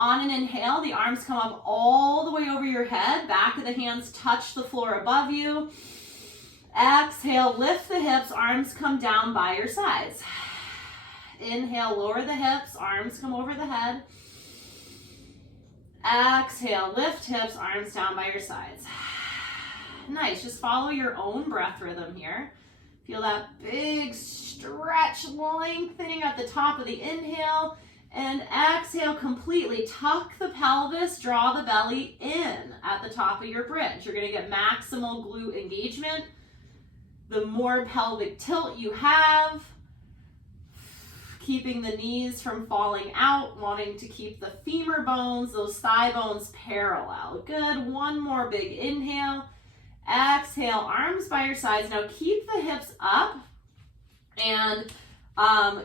On an inhale, the arms come up all the way over your head. Back of the hands touch the floor above you. Exhale, lift the hips, arms come down by your sides. Inhale, lower the hips, arms come over the head. Exhale, lift hips, arms down by your sides. Nice, just follow your own breath rhythm here. Feel that big stretch, lengthening at the top of the inhale. And exhale completely. Tuck the pelvis, draw the belly in at the top of your bridge. You're going to get maximal glute engagement. The more pelvic tilt you have, keeping the knees from falling out, wanting to keep the femur bones, those thigh bones parallel. Good. One more big inhale. Exhale, arms by your sides. Now keep the hips up and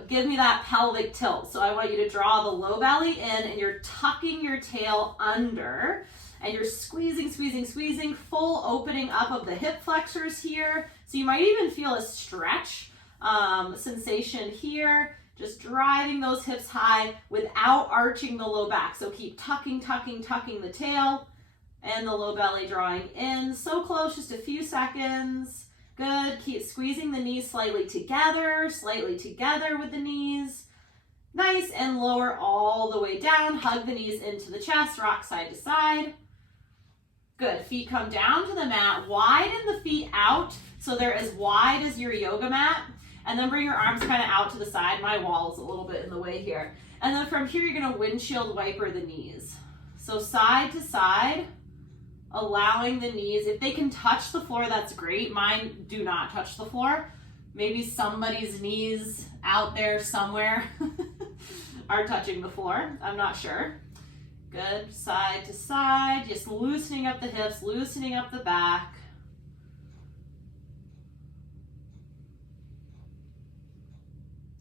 give me that pelvic tilt. So I want you to draw the low belly in and you're tucking your tail under and you're squeezing, squeezing, squeezing, full opening up of the hip flexors here. So you might even feel a stretch sensation here, just driving those hips high without arching the low back. So keep tucking, tucking, tucking the tail and the low belly drawing in. So close, just a few seconds. Good, keep squeezing the knees slightly together with the knees. Nice, and lower all the way down. Hug the knees into the chest, rock side to side. Good, feet come down to the mat. Widen the feet out so they're as wide as your yoga mat. And then bring your arms kind of out to the side. My wall is a little bit in the way here. And then from here, you're gonna windshield wiper the knees. So side to side, allowing the knees, if they can touch the floor, that's great. Mine do not touch the floor. Maybe somebody's knees out there somewhere are touching the floor. I'm not sure. Good, side to side, just loosening up the hips, loosening up the back.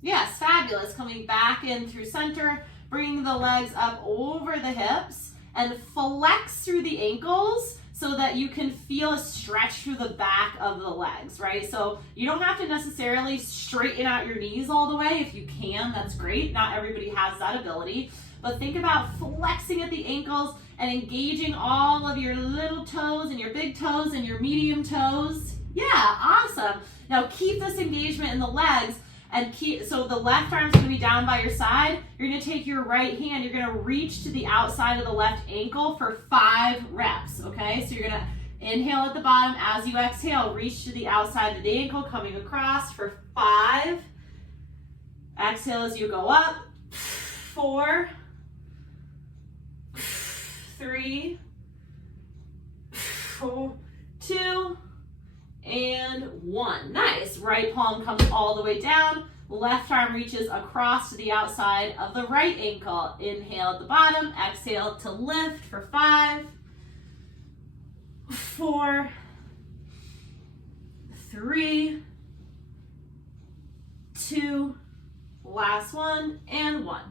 Yes, fabulous. Coming back in through center, bringing the legs up over the hips and flex through the ankles so that you can feel a stretch through the back of the legs, right? So you don't have to necessarily straighten out your knees all the way. If you can, that's great. Not everybody has that ability. But think about flexing at the ankles and engaging all of your little toes and your big toes and your medium toes. Yeah, awesome. Now keep this engagement in the legs. And so the left arm's gonna be down by your side. You're gonna take your right hand, you're gonna reach to the outside of the left ankle for 5 reps, okay? So you're gonna inhale at the bottom. As you exhale, reach to the outside of the ankle, coming across for 5. Exhale as you go up. 4, 3, 2, and 1. Nice. Right palm comes all the way down. Left arm reaches across to the outside of the right ankle. Inhale at the bottom. Exhale to lift for 5, 4, 3, 2, last one, and 1.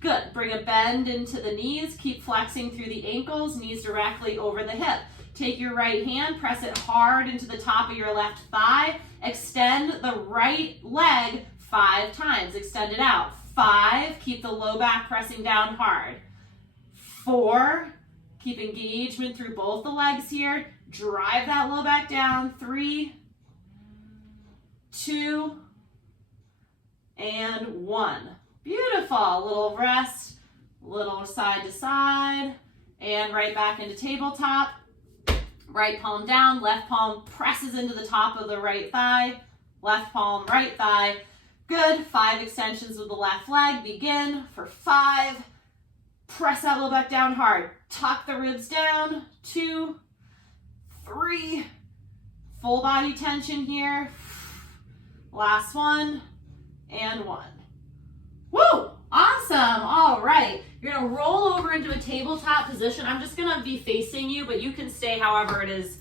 Good. Bring a bend into the knees. Keep flexing through the ankles, knees directly over the hip. Take your right hand, press it hard into the top of your left thigh. Extend the right leg 5 times. Extend it out. 5, keep the low back pressing down hard. 4, keep engagement through both the legs here. Drive that low back down. 3, 2, and 1. Beautiful. Little rest, little side to side, and right back into tabletop. Right palm down, left palm presses into the top of the right thigh. Left palm, right thigh. Good. 5 extensions with the left leg. Begin for 5. Press that low back down hard. Tuck the ribs down. 2, 3. Full body tension here. Last one, and 1. Woo! Awesome. All right. You're going to roll over into a tabletop position. I'm just going to be facing you, but you can stay however it is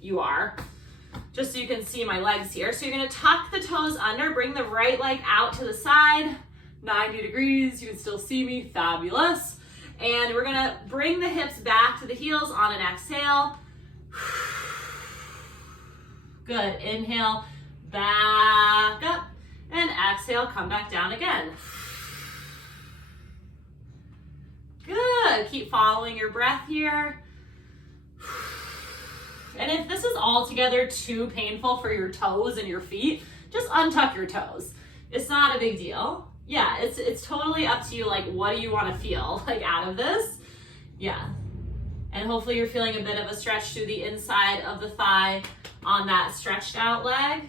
you are, just so you can see my legs here. So you're going to tuck the toes under, bring the right leg out to the side, 90 degrees. You can still see me. Fabulous. And we're going to bring the hips back to the heels on an exhale. Good. Inhale, back up, and exhale, come back down again. Good. Keep following your breath here. And if this is altogether too painful for your toes and your feet, just untuck your toes. It's not a big deal. Yeah, it's totally up to you, like, what do you want to feel like out of this? Yeah. And hopefully you're feeling a bit of a stretch through the inside of the thigh on that stretched out leg.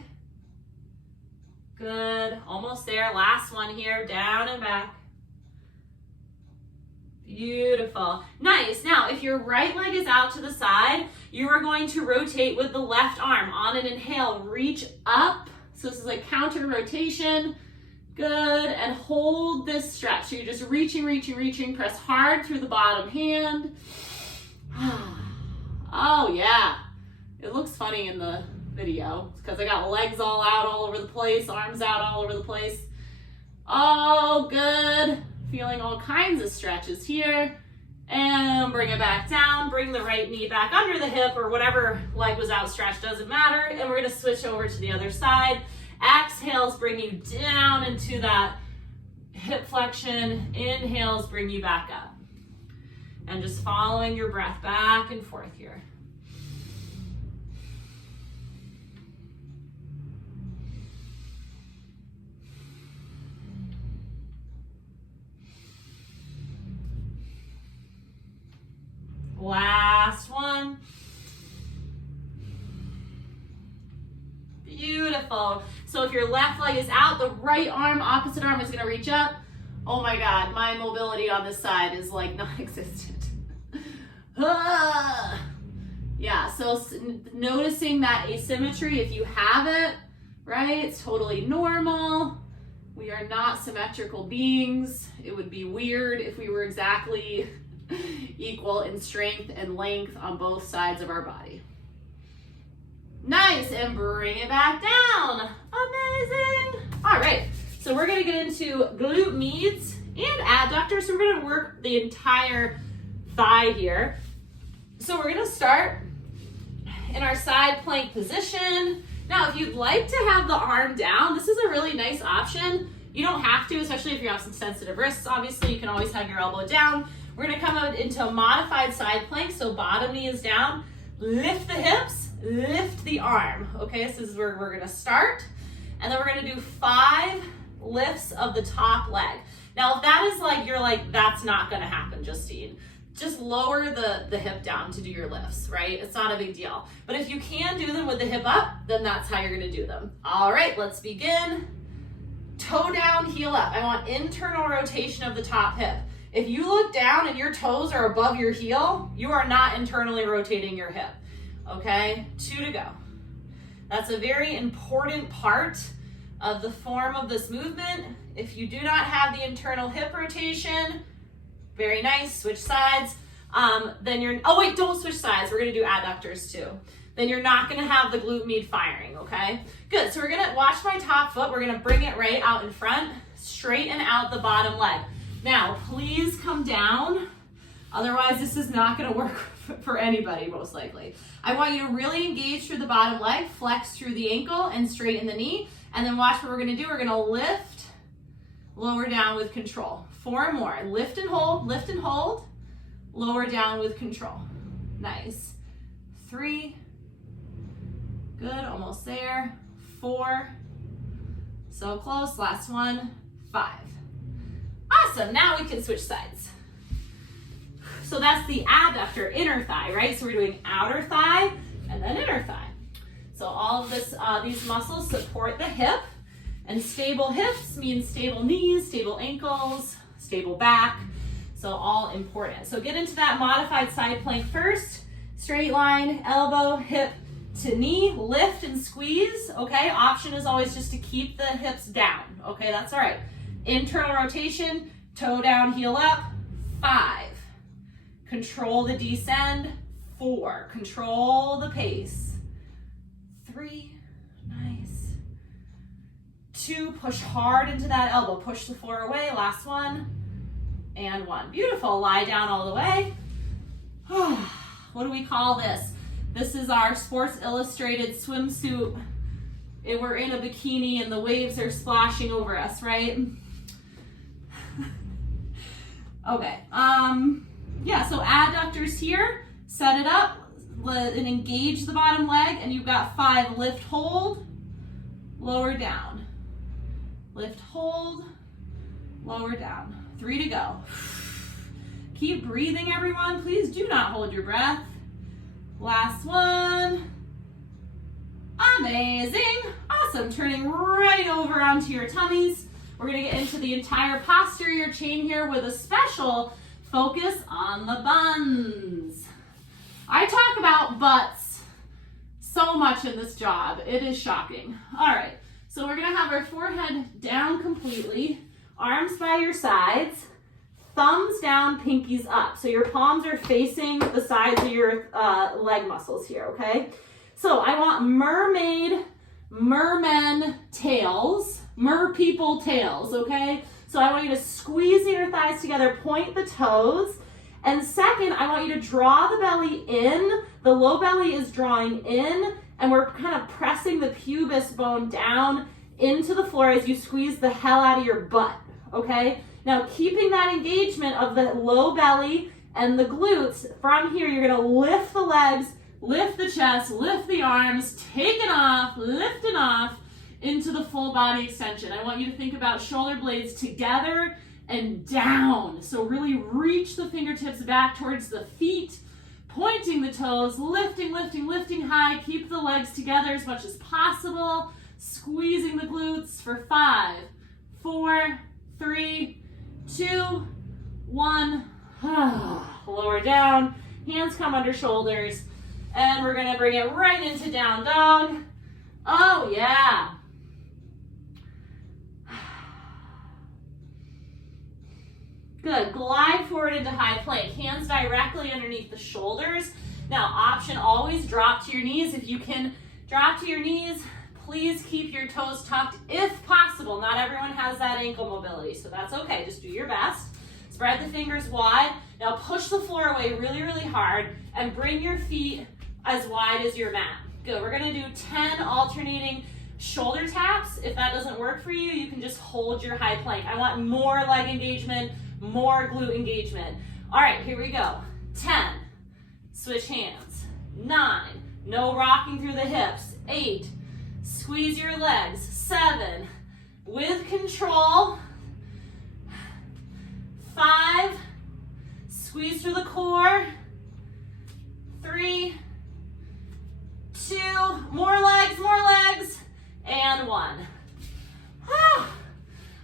Good, almost there. Last one here, down and back. Beautiful. Nice. Now, if your right leg is out to the side, you are going to rotate with the left arm. On an inhale, reach up. So this is like counter rotation. Good. And hold this stretch. So you're just reaching, reaching, reaching. Press hard through the bottom hand. Oh, yeah. It looks funny in the video because I got legs all out all over the place, arms out all over the place. Oh, good. Feeling all kinds of stretches here. And bring it back down. Bring the right knee back under the hip, or whatever leg was outstretched, doesn't matter. And we're going to switch over to the other side. Exhales bring you down into that hip flexion. Inhales bring you back up. And just following your breath back and forth here. Last one. Beautiful. So if your left leg is out, the right arm, opposite arm is going to reach up. Oh my God, my mobility on this side is like non-existent. Yeah, so noticing that asymmetry, if you have it, right, it's totally normal. We are not symmetrical beings. It would be weird if we were exactly equal in strength and length on both sides of our body. Nice, and bring it back down. Amazing. All right, so we're gonna get into glute meds and adductors. So we're gonna work the entire thigh here. So we're gonna start in our side plank position. Now, if you'd like to have the arm down, this is a really nice option. You don't have to, especially if you have some sensitive wrists. Obviously, you can always have your elbow down. We're gonna come out into a modified side plank. So bottom knee is down, lift the hips, lift the arm. Okay, so this is where we're gonna start. And then we're gonna do 5 lifts of the top leg. Now, if that is like, you're like, that's not gonna happen, Justine, just lower the hip down to do your lifts, right? It's not a big deal. But if you can do them with the hip up, then that's how you're gonna do them. All right, let's begin. Toe down, heel up. I want internal rotation of the top hip. If you look down and your toes are above your heel, you are not internally rotating your hip, okay? 2 to go. That's a very important part of the form of this movement. If you do not have the internal hip rotation, very nice, switch sides, then you're, oh wait, don't switch sides, we're gonna do adductors too. Then you're not gonna have the glute med firing, okay? Good, so we're gonna watch my top foot, we're gonna bring it right out in front, straighten out the bottom leg. Now, please come down, otherwise this is not gonna work for anybody, most likely. I want you to really engage through the bottom leg, flex through the ankle, and straighten the knee, and then watch what we're gonna do. We're gonna lift, lower down with control. 4 more, lift and hold, lower down with control. Nice. 3, good, almost there. 4, so close, last one, 5. Awesome, now we can switch sides. So that's the adductor, inner thigh, right? So we're doing outer thigh and then inner thigh. So all of this, these muscles support the hip, and stable hips means stable knees, stable ankles, stable back, so all important. So get into that modified side plank first. Straight line, elbow, hip to knee, lift and squeeze, okay? Option is always just to keep the hips down, okay? That's all right. Internal rotation, toe down, heel up, 5. Control the descend, 4. Control the pace, 3, nice. 2, push hard into that elbow, push the floor away, last one, and 1. Beautiful, lie down all the way. What do we call this? This is our Sports Illustrated swimsuit. We're in a bikini and the waves are splashing over us, right? Okay, yeah, so adductors here, set it up and engage the bottom leg, and you've got 5, lift, hold, lower, down. Lift, hold, lower, down. 3 to go. Keep breathing, everyone. Please do not hold your breath. Last one. Amazing. Awesome. Turning right over onto your tummies. We're going to get into the entire posterior chain here with a special focus on the buns. I talk about butts so much in this job. It is shocking. All right. So we're going to have our forehead down completely, arms by your sides, thumbs down, pinkies up. So your palms are facing the sides of your leg muscles here, okay? So I want mermaid, mermen tails, mer-people tails, okay? So I want you to squeeze your thighs together, point the toes, and second, I want you to draw the belly in. The low belly is drawing in, and we're kind of pressing the pubis bone down into the floor as you squeeze the hell out of your butt, okay? Now, keeping that engagement of the low belly and the glutes, from here, you're gonna lift the legs, lift the chest, lift the arms, take it off, lift it off into the full body extension. I want you to think about shoulder blades together and down. So really reach the fingertips back towards the feet, pointing the toes, lifting, lifting, lifting high. Keep the legs together as much as possible. Squeezing the glutes for 5, 4, 3, 2, 1. Lower down. Hands come under shoulders. And we're going to bring it right into down dog. Oh, yeah. Good. Glide forward into high plank. Hands directly underneath the shoulders. Now, option always drop to your knees. If you can drop to your knees, please keep your toes tucked if possible. Not everyone has that ankle mobility, so that's okay. Just do your best. Spread the fingers wide. Now push the floor away really, really hard and bring your feet as wide as your mat. Good. We're going to do 10 alternating shoulder taps. If that doesn't work for you, you can just hold your high plank. I want more leg engagement, more glute engagement. All right, here we go. 10. Switch hands. 9. No rocking through the hips. 8. Squeeze your legs. 7. With control. 5. Squeeze through the core. 3. 2. More legs. And 1.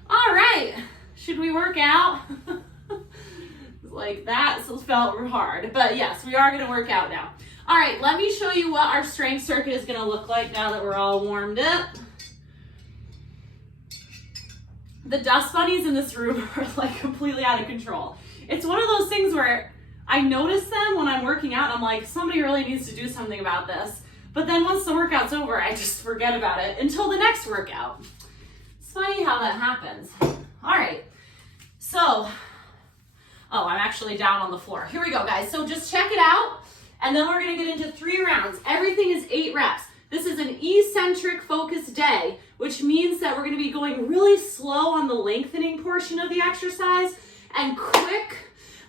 All right. Should we work out? Like that felt hard. But yes, we are going to work out now. All right, let me show you what our strength circuit is going to look like now that we're all warmed up. The dust bunnies in this room are like completely out of control. It's one of those things where I notice them when I'm working out. I'm like, somebody really needs to do something about this. But then once the workout's over, I just forget about it until the next workout. It's funny how that happens. All right, so, I'm actually down on the floor. Here we go, guys. So just check it out. And then we're going to get into 3 rounds. Everything is 8 reps. This is an eccentric focused day, which means that we're going to be going really slow on the lengthening portion of the exercise and quick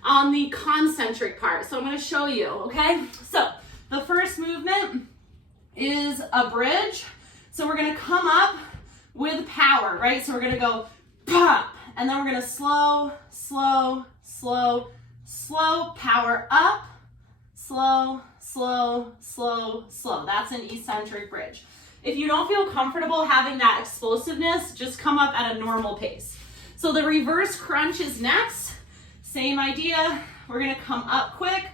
on the concentric part. So I'm going to show you, okay? So the first movement is a bridge. So we're going to come up with power, right? So we're going to go pop, and then we're going to slow, power up. Slow. That's an eccentric bridge. If you don't feel comfortable having that explosiveness, just come up at a normal pace. So the reverse crunch is next. Same idea. We're going to come up quick,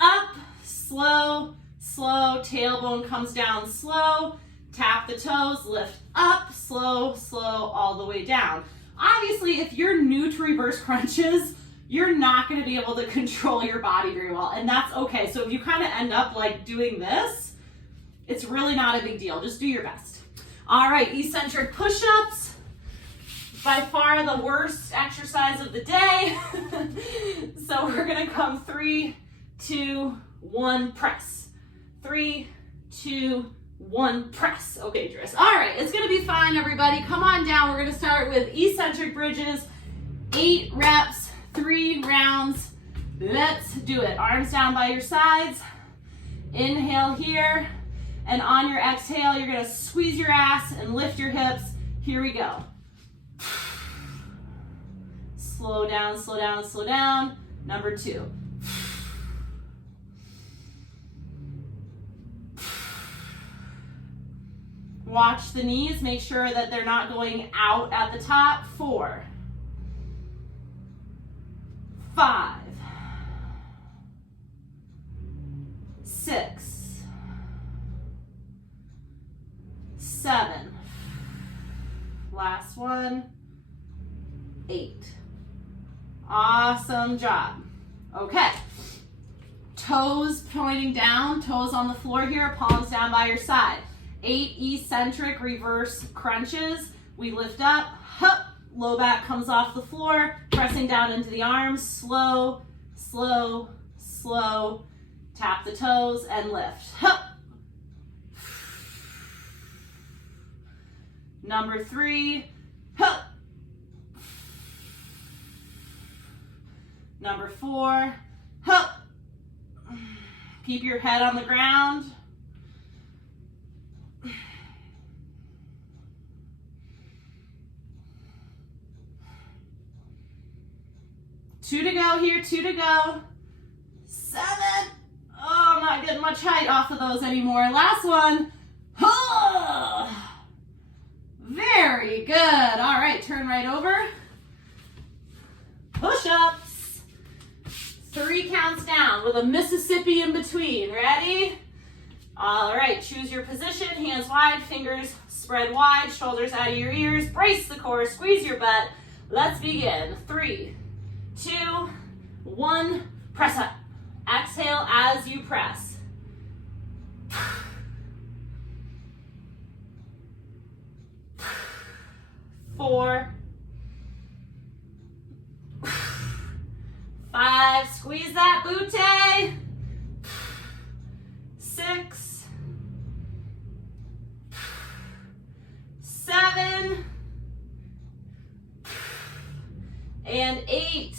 up, slow, tailbone comes down slow, tap the toes, lift up, slow, all the way down. Obviously, if you're new to reverse crunches, you're not going to be able to control your body very well, and that's okay. So if you kind of end up like doing this, it's really not a big deal. Just do your best. All right, eccentric push-ups. By far the worst exercise of the day. So we're going to come 3, 2, 1, press. 3, 2, 1, press. Okay, Dris. All right, it's going to be fine, everybody. Come on down. We're going to start with eccentric bridges, 8 reps. 3 rounds. Let's do it. Arms down by your sides. Inhale here. And on your exhale, you're going to squeeze your ass and lift your hips. Here we go. Slow down, slow down, slow down. Number 2. Watch the knees. Make sure that they're not going out at the top. 4, 5, 6, 7. Last one. 8. Awesome job. Okay. Toes pointing down, toes on the floor here, palms down by your side. 8 eccentric reverse crunches. We lift up, hup, low back comes off the floor, pressing down into the arms, slow, slow, slow. Tap the toes and lift, hup. Number 3, hup. Number 4, hup. Keep your head on the ground. Two to go here, 2 to go. 7. Oh, I'm not getting much height off of those anymore. Last one. Oh, very good. All right, turn right over. Push-ups. 3 counts down with a Mississippi in between. Ready? All right, choose your position. Hands wide, fingers spread wide, shoulders out of your ears. Brace the core, squeeze your butt. Let's begin. 3, 2, 1, press up. Exhale as you press. 4, 5, squeeze that butte. 6, 7, and 8.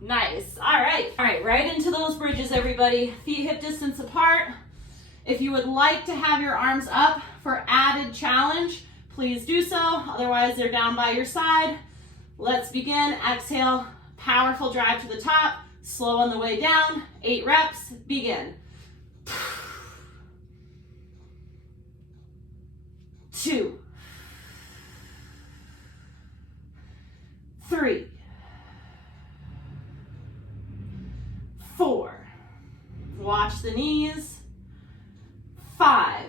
Nice. All right, right into those bridges, everybody. Feet hip distance apart. If you would like to have your arms up for added challenge, please do so. Otherwise, they're down by your side. Let's begin. Exhale, powerful drive to the top. Slow on the way down. 8 reps. Begin. 2, 3, 4. Watch the knees. 5,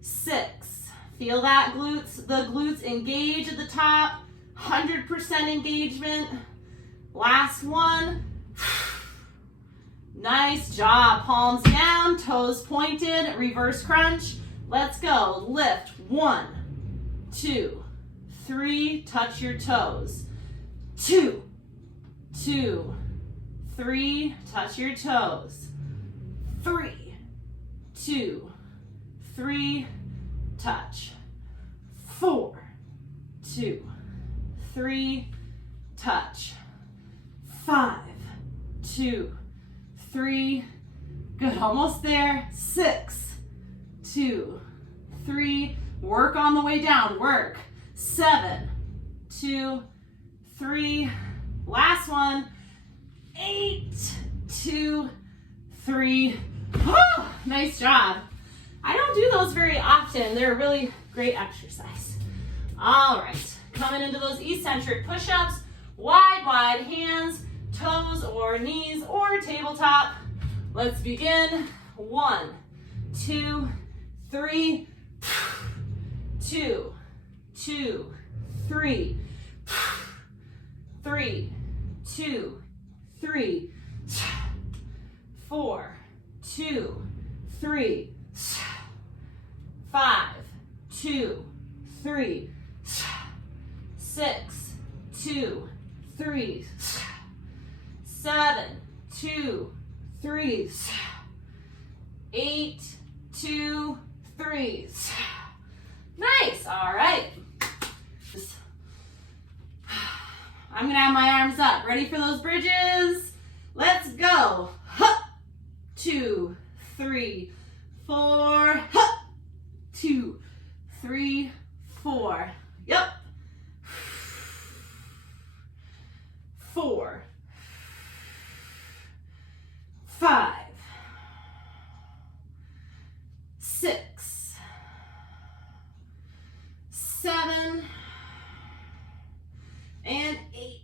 6. Feel that the glutes engage at the top. 100% engagement. Last one. Nice job. Palms down, toes pointed, reverse crunch. Let's go. Lift. 1, 2, 3. Touch your toes. 2, 2, 3. Touch your toes. 3, 2, 3. Touch. 4, 2, 3. Touch. 5, 2, 3. Good, almost there. 6, 2, 3. Work on the way down. Work. 7, 2, 3. Last one. 8, 2, 3. Oh, nice job. I don't do those very often. They're a really great exercise. All right, coming into those eccentric push-ups. Wide hands, toes or knees or tabletop. Let's begin. 1, 2, 3. 2, 2, 3. 3, 2, 3. 4, 2, 3. 5, 2, 3. 6, 2, 3. 7, 2, 3. 8, 2, 3. Nice. All right. I'm gonna have my arms up. Ready for those bridges? Let's go. Hup. 2, 3, 4. Hup. 2, 3, 4. Yep. 4, 5, 6, 7, and 8.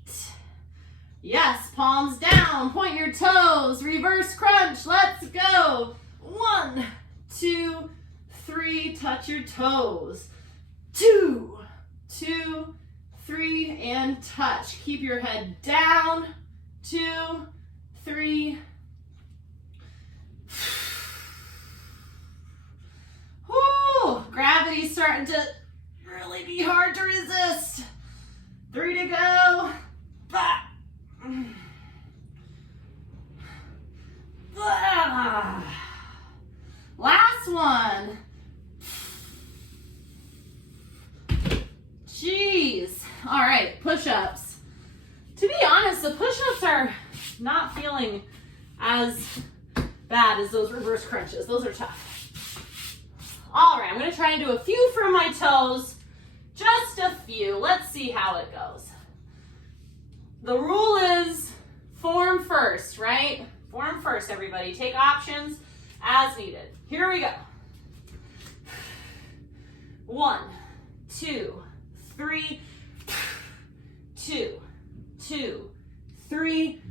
Yes, palms down, point your toes, reverse crunch, let's go. 1, 2, 3, touch your toes. 2, 2, 3, and touch. Keep your head down. 2, 3. Whoo! Gravity's starting to really be hard to resist. 3 to go. Bah. Last one. Jeez. All right, push-ups. To be honest, the push-ups are not feeling as bad as those reverse crunches. Those are tough. All right, I'm gonna try and do a few from my toes. Just a few. Let's see how it goes. The rule is form first, right? Form first, everybody. Take options as needed. Here we go. 1, 2, 3, 2, 2, 3,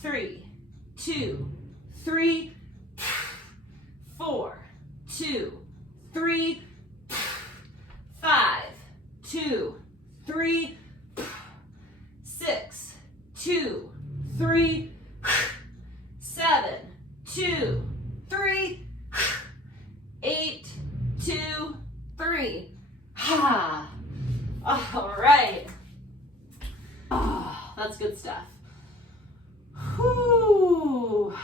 3, 2, 3, 4, 2, 3, 5, 2, 3, 6, 2, 3, 7, 2, 3, 8, 2, 3. Ha! All right. Oh, that's good stuff. Whew.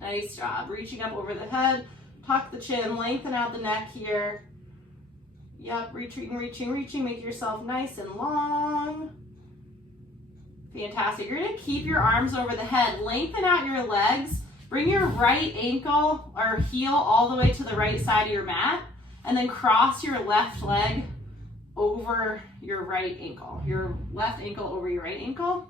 Nice job. Reaching up over the head, tuck the chin, lengthen out the neck here. Yep, reaching, reaching, reaching. Make yourself nice and long. Fantastic. You're going to keep your arms over the head. Lengthen out your legs. Bring your right ankle or heel all the way to the right side of your mat. And then cross your left leg over your right ankle. Your left ankle over your right ankle.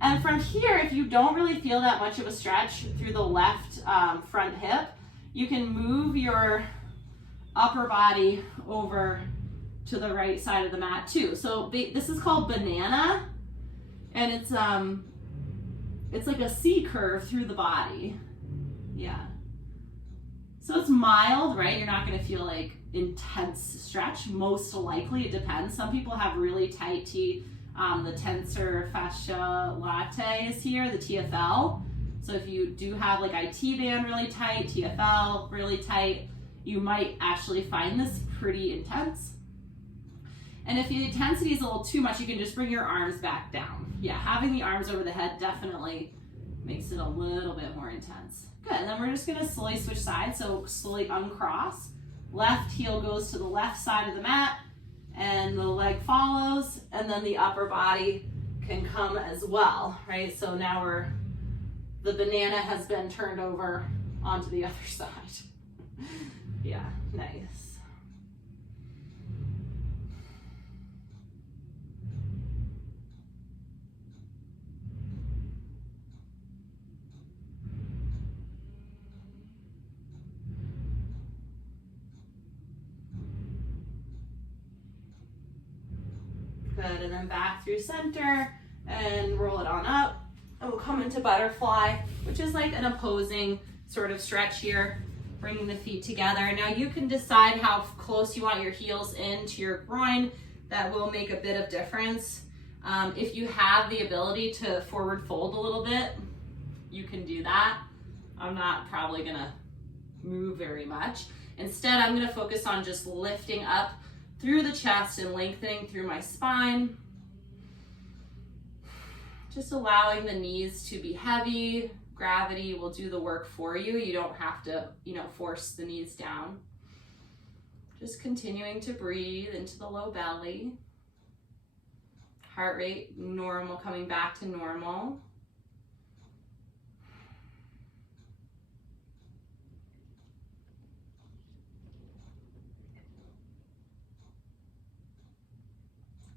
And from here, if you don't really feel that much of a stretch through the left front hip, you can move your upper body over to the right side of the mat too. So this is called banana, and it's like a C curve through the body. Yeah. So it's mild, right? You're not going to feel like intense stretch. Most likely, it depends. Some people have really tight T. The tensor fascia latae is here, the TFL. So if you do have like IT band really tight, TFL really tight, you might actually find this pretty intense. And if the intensity is a little too much, you can just bring your arms back down. Yeah, having the arms over the head definitely makes it a little bit more intense. Good, and then we're just gonna slowly switch sides. So slowly uncross. Left heel goes to the left side of the mat, and the leg follows, and then the upper body can come as well, right? So now the banana has been turned over onto the other side. Yeah, nice. Good, and then back through center and roll it on up. And we'll come into butterfly, which is like an opposing sort of stretch here, bringing the feet together. Now you can decide how close you want your heels into your groin. That will make a bit of difference. If you have the ability to forward fold a little bit, you can do that. I'm not probably gonna move very much. Instead, I'm gonna focus on just lifting up through the chest and lengthening through my spine. Just allowing the knees to be heavy. Gravity will do the work for you. You don't have to, force the knees down. Just continuing to breathe into the low belly. Heart rate normal, coming back to normal.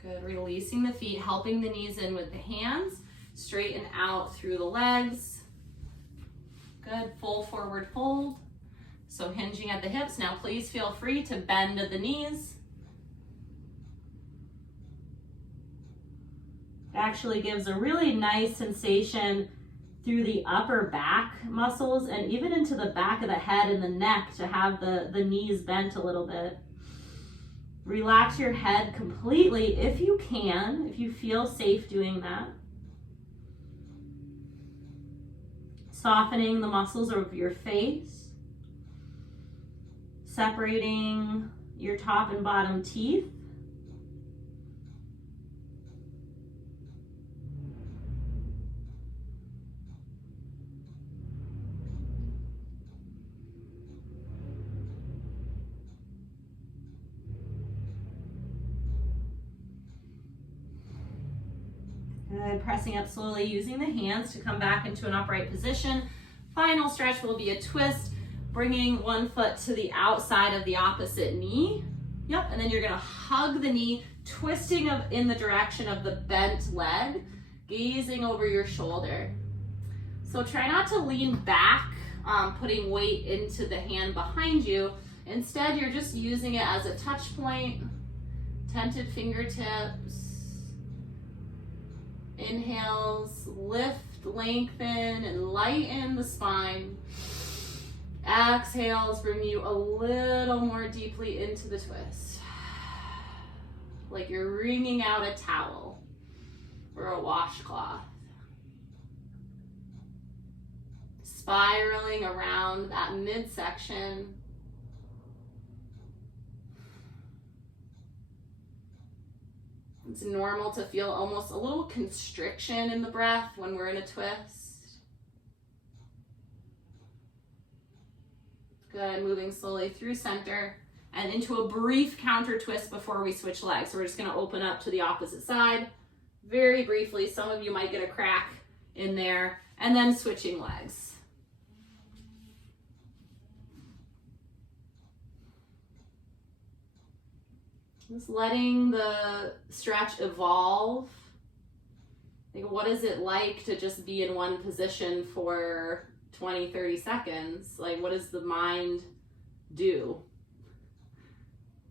Good, releasing the feet, helping the knees in with the hands, straighten out through the legs. Good, full forward fold. So hinging at the hips. Now please feel free to bend at the knees. It actually gives a really nice sensation through the upper back muscles and even into the back of the head and the neck to have the knees bent a little bit. Relax your head completely if you can, if you feel safe doing that. Softening the muscles of your face. Separating your top and bottom teeth. Good, pressing up slowly using the hands to come back into an upright position. Final stretch will be a twist, bringing one foot to the outside of the opposite knee. Yep, and then you're gonna hug the knee, twisting in the direction of the bent leg, gazing over your shoulder. So try not to lean back, putting weight into the hand behind you. Instead, you're just using it as a touch point, tented fingertips. Inhales, lift, lengthen, and lighten the spine. Exhales, bring you a little more deeply into the twist. Like you're wringing out a towel or a washcloth. Spiraling around that midsection. It's normal to feel almost a little constriction in the breath when we're in a twist. Good, moving slowly through center and into a brief counter twist before we switch legs. So we're just gonna open up to the opposite side very briefly. Some of you might get a crack in there, and then switching legs. Just letting the stretch evolve. Like, what is it like to just be in one position for 20, 30 seconds? Like, what does the mind do?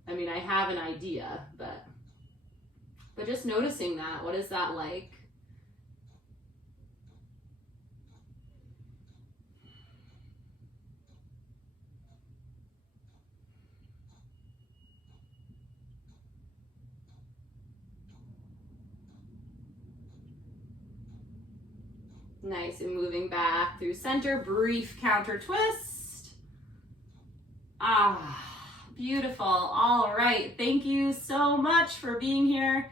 I mean, I have an idea, but just noticing that, what is that like? Nice, and moving back through center, brief counter twist. Ah, beautiful. All right, thank you so much for being here.